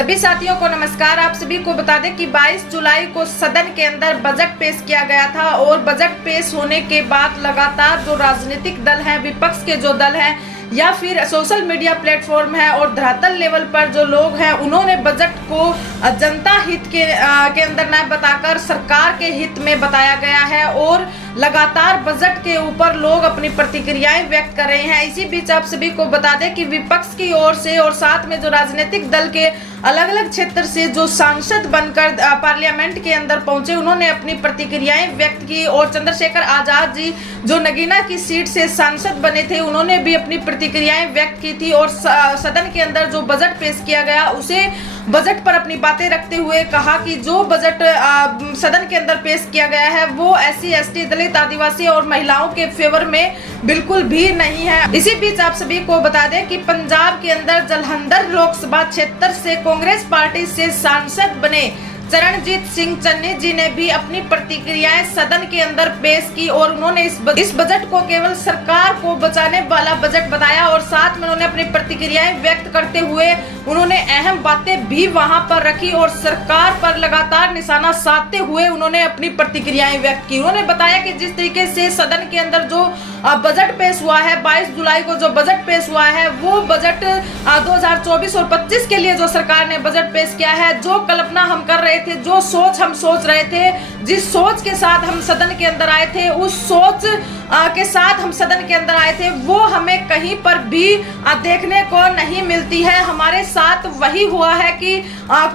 सभी साथियों को नमस्कार। आप सभी को बता दें कि 22 जुलाई को सदन के अंदर बजट पेश किया गया था और बजट पेश होने के बाद लगातार जो राजनीतिक दल हैं, विपक्ष के जो दल हैं या फिर सोशल मीडिया प्लेटफॉर्म है और धरातल लेवल पर जो लोग हैं, उन्होंने बजट को जनता हित के अंदर न बताकर सरकार के हित में बताया गया है और लगातार बजट के ऊपर लोग अपनी प्रतिक्रियाएं व्यक्त कर रहे हैं। इसी बीच आप सभी को बता दें कि विपक्ष की ओर से और साथ में जो राजनीतिक दल के अलग अलग क्षेत्र से जो सांसद बनकर पार्लियामेंट के अंदर पहुंचे, उन्होंने अपनी प्रतिक्रियाएं व्यक्त की और चंद्रशेखर आजाद जी जो नगीना की सीट से सांसद बने थे, उन्होंने भी अपनी प्रतिक्रियाएं व्यक्त की थी और सदन के अंदर जो बजट पेश किया गया उसे बजट पर अपनी बातें रखते हुए कहा कि जो बजट सदन के अंदर पेश किया गया है वो SC ST दलित आदिवासी और महिलाओं के फेवर में बिल्कुल भी नहीं है। इसी बीच आप सभी को बता दें कि पंजाब के अंदर जलंधर लोकसभा क्षेत्र से कांग्रेस पार्टी से सांसद बने चरणजीत सिंह चन्नी जी ने भी अपनी प्रतिक्रियाएं सदन के अंदर पेश की और उन्होंने इस बजट को केवल सरकार को बचाने वाला बजट बताया और साथ में उन्होंने अपनी प्रतिक्रियाएं व्यक्त करते हुए उन्होंने अहम बातें भी वहां पर रखी और सरकार पर लगातार निशाना साधते हुए उन्होंने अपनी प्रतिक्रियाएं व्यक्त की। उन्होंने बताया कि जिस तरीके से सदन के अंदर जो बजट पेश हुआ है, 22 जुलाई को जो बजट पेश हुआ है, वो बजट 2024 और 25 के लिए जो सरकार ने बजट पेश किया है, जो कल्पना हम कर रहे थे, जो सोच हम सोच रहे थे, जिस सोच के साथ हम सदन के अंदर आए थे, उस सोच के साथ हम सदन के अंदर आए थे, वो हमें कहीं पर भी देखने को नहीं मिलती है। हमारे साथ वही हुआ है कि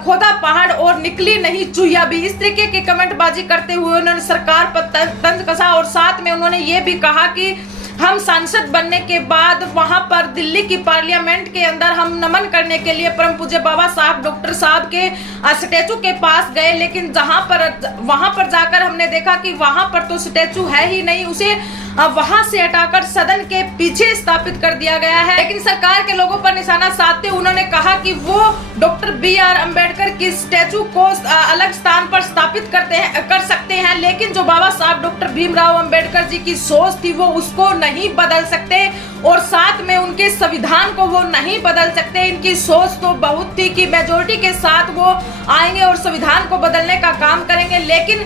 खोदा पहाड़ और निकली नहीं चुहिया भी। इस तरीके की कमेंटबाजी करते हुए उन्होंने सरकार पर तंज कसा और साथ में उन्होंने ये भी कहा कि हम सांसद बनने के बाद वहां पर दिल्ली की पार्लियामेंट के अंदर हम नमन करने के लिए परम पूज्य बाबा साहब डॉक्टर साहब के स्टैचू के पास गए, लेकिन वहां पर जाकर हमने देखा कि वहां पर तो स्टैचू है ही नहीं, उसे वहां से हटाकर सदन के पीछे स्थापित कर दिया गया है। लेकिन सरकार के लोगों पर निशाना साधते उन्होंने कहा कि वो डॉक्टर BR अम्बेडकर की स्टैचू को अलग स्थान पर स्थापित कर सकते हैं, लेकिन जो बाबा साहब डॉक्टर भीमराव अम्बेडकर जी की सोच थी वो उसको नहीं बदल सकते और साथ में उनके संविधान को वो नहीं बदल सकते। इनकी सोच तो बहुत थी कि मेजोरिटी के साथ वो आएंगे और संविधान को बदलने का काम करेंगे, लेकिन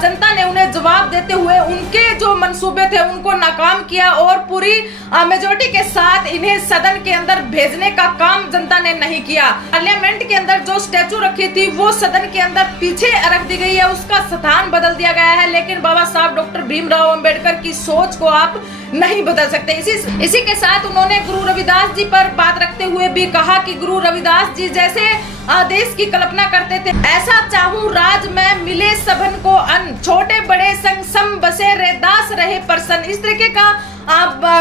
जनता ने उन्हें जवाब देते हुए उनके जो मंसूबे थे उनको नाकाम किया और पूरी मेजोरिटी के साथ इन्हें सदन के अंदर भेजने का काम जनता ने नहीं किया। पार्लियामेंट के अंदर जो स्टैचू रखी थी वो सदन के अंदर पीछे रख दी गई है, उसका स्थान बदल दिया गया है, लेकिन बाबा साहब डॉक्टर भीमराव अम्बेडकर की सोच को आप नहीं बदल सकते। इसी के साथ उन्होंने गुरु रविदास जी पर बात रखते हुए भी कहा कि गुरु रविदास जी जैसे देश की कल्पना करते थे, ऐसा चाहूं राज में मिले सबन को अन्न, छोटे बड़े संग सम बसे रैदास रहे प्रसन्न। इस तरीके का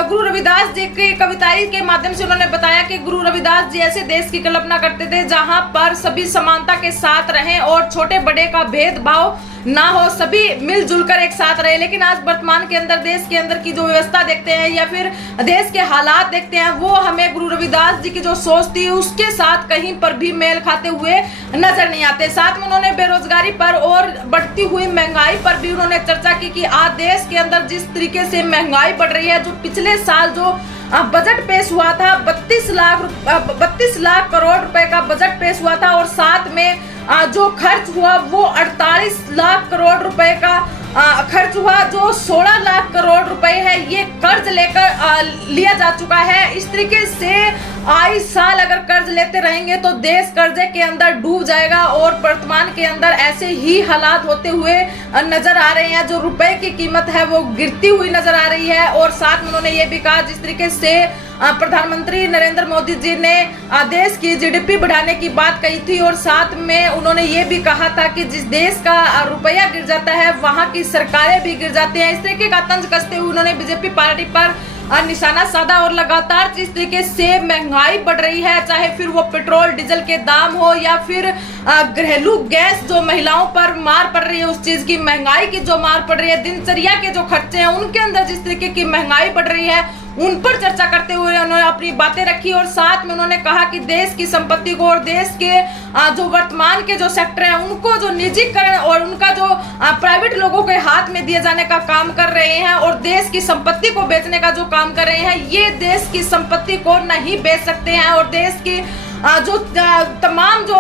गुरु रविदास जी की कविताई के माध्यम से उन्होंने बताया कि गुरु रविदास जी ऐसे देश की कल्पना करते थे जहां पर सभी समानता के साथ रहें और छोटे बड़े का भेदभाव ना हो, सभी मिलजुल कर एक साथ रहे। लेकिन आज वर्तमान के अंदर देश के अंदर की जो व्यवस्था देखते हैं या फिर देश के हालात देखते हैं, वो हमें गुरु रविदास जी की जो सोच थी उसके साथ कहीं पर भी मेल खाते हुए नजर नहीं आते। साथ में उन्होंने बेरोजगारी पर और बढ़ती हुई महंगाई पर भी उन्होंने चर्चा की कि आज देश के अंदर जिस तरीके से महंगाई बढ़ रही है, जो पिछले साल जो बजट पेश हुआ था 32 लाख करोड़ रुपए का बजट पेश हुआ था और साथ में जो खर्च हुआ वो 48 लाख करोड़ रुपए का खर्च हुआ, जो 16 लाख करोड़ रुपए है ये कर्ज लेकर लिया जा चुका है। इस तरीके से आए साल अगर कर्ज लेते रहेंगे तो देश कर्जे के अंदर डूब जाएगा और वर्तमान के अंदर ऐसे ही हालात होते हुए नजर आ रहे हैं। जो रुपए की कीमत है वो गिरती हुई नजर आ रही है और साथ में उन्होंने ये भी कहा जिस तरीके से प्रधानमंत्री नरेंद्र मोदी जी ने देश की GDP बढ़ाने की बात कही थी और साथ में उन्होंने ये भी कहा था कि जिस देश का रुपया गिर जाता है वहां की सरकारें भी गिर जाती हैं। इस तरीके का तंज कसते हुए उन्होंने बीजेपी पार्टी पर निशाना साधा और लगातार जिस तरीके से महंगाई बढ़ रही है, चाहे फिर वो पेट्रोल डीजल के दाम हो या फिर घरेलू गैस जो महिलाओं पर मार पड़ रही है, उस चीज की महंगाई की जो मार पड़ रही है, दिनचर्या के जो खर्चे हैं उनके अंदर जिस तरीके की महंगाई बढ़ रही है, उन पर चर्चा करते हुए उन्होंने अपनी बातें रखी और साथ में उन्होंने कहा कि देश की संपत्ति को और देश के जो वर्तमान के जो सेक्टर हैं उनको जो निजीकरण और उनका जो प्राइवेट लोगों के हाथ में दिए जाने का काम कर रहे हैं और देश की संपत्ति को बेचने का जो काम कर रहे हैं, ये देश की संपत्ति को नहीं बेच सकते हैं और देश की जो तमाम जो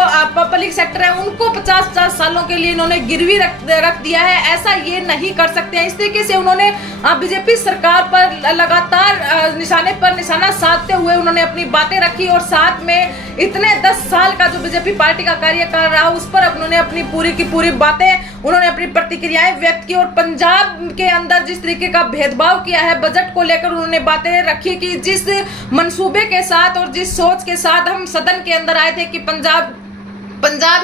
पब्लिक सेक्टर है उनको 50-50 सालों के लिए इन्होंने गिरवी रख दिया है। ऐसा ये नहीं कर सकते हैं। इस तरीके से उन्होंने बीजेपी सरकार पर लगातार निशाने पर निशाना साधते हुए उन्होंने अपनी बातें रखी और साथ में इतने 10 साल का जो बीजेपी पार्टी का कार्यकाल रहा उस पर उन्होंने अपनी पूरी की पूरी बातें, उन्होंने अपनी प्रतिक्रियाएं व्यक्त की और पंजाब के अंदर जिस तरीके का भेदभाव किया है बजट को लेकर उन्होंने बातें रखी कि जिस मंसूबे के साथ और जिस सोच के साथ हम सदन के अंदर आए थे कि पंजाब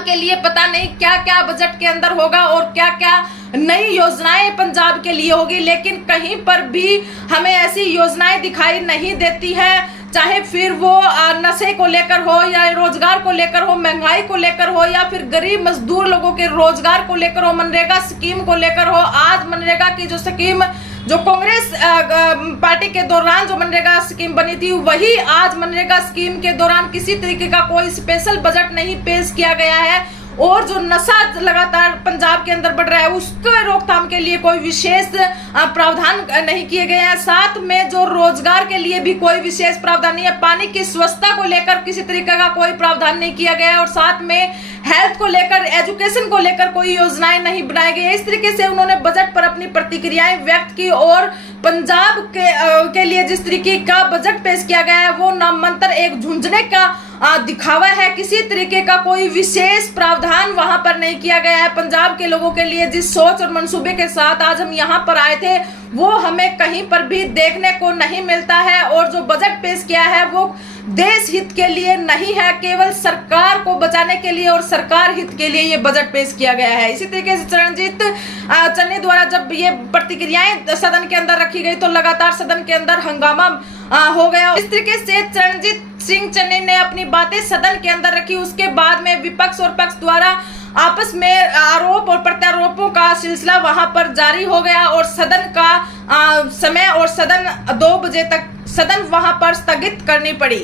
के लिए पता नहीं क्या क्या बजट के अंदर होगा और क्या क्या नई योजनाएं पंजाब के लिए होगी, लेकिन कहीं पर भी हमें ऐसी योजनाएं दिखाई नहीं देती है, चाहे फिर वो नशे को लेकर हो या रोजगार को लेकर हो, महंगाई को लेकर हो या फिर गरीब मजदूर लोगों के रोजगार को लेकर हो, मनरेगा स्कीम को लेकर हो। आज मनरेगा की जो स्कीम जो कांग्रेस पार्टी के दौरान जो मनरेगा स्कीम बनी थी वही आज मनरेगा स्कीम के दौरान किसी तरीके का कोई स्पेशल बजट नहीं पेश किया गया है और जो नशा लगातार पंजाब के अंदर बढ़ रहा है उसके रोकथाम के लिए कोई विशेष प्रावधान नहीं किए गए हैं। साथ में जो रोजगार के लिए भी कोई विशेष प्रावधान नहीं है, पानी की स्वच्छता को लेकर किसी तरीके का कोई प्रावधान नहीं किया गया है और साथ में हेल्थ को लेकर, एजुकेशन को लेकर कोई योजनाएं नहीं बनाई गई है। इस तरीके से उन्होंने बजट पर अपनी प्रतिक्रियाएं व्यक्त की और पंजाब के लिए जिस तरीके का बजट पेश किया गया है वो नामांतर एक झुंझुने का दिखावा है। किसी तरीके का कोई विशेष प्रावधान वहां पर नहीं किया गया है। पंजाब के लोगों के लिए जिस सोच और मंसूबे के साथ आज हम यहां पर आए थे वो हमें कहीं पर भी देखने को नहीं मिलता है और जो बजट पेश किया है वो देश हित के लिए नहीं है, केवल सरकार को बचाने के लिए और सरकार हित के लिए ये बजट पेश किया गया है। इसी तरीके से चरणजीत चन्नी द्वारा जब ये प्रतिक्रियाएं सदन के अंदर रखी गई तो लगातार सदन के अंदर हंगामा हो गया। इस तरीके से चरणजीत सिंह चन्नी ने अपनी बातें सदन के अंदर रखी। उसके बाद में विपक्ष और पक्ष द्वारा आपस में आरोप और प्रत्यारोपों का सिलसिला वहां पर जारी हो गया और सदन का समय और सदन 2 बजे तक सदन वहां पर स्थगित करनी पड़ी।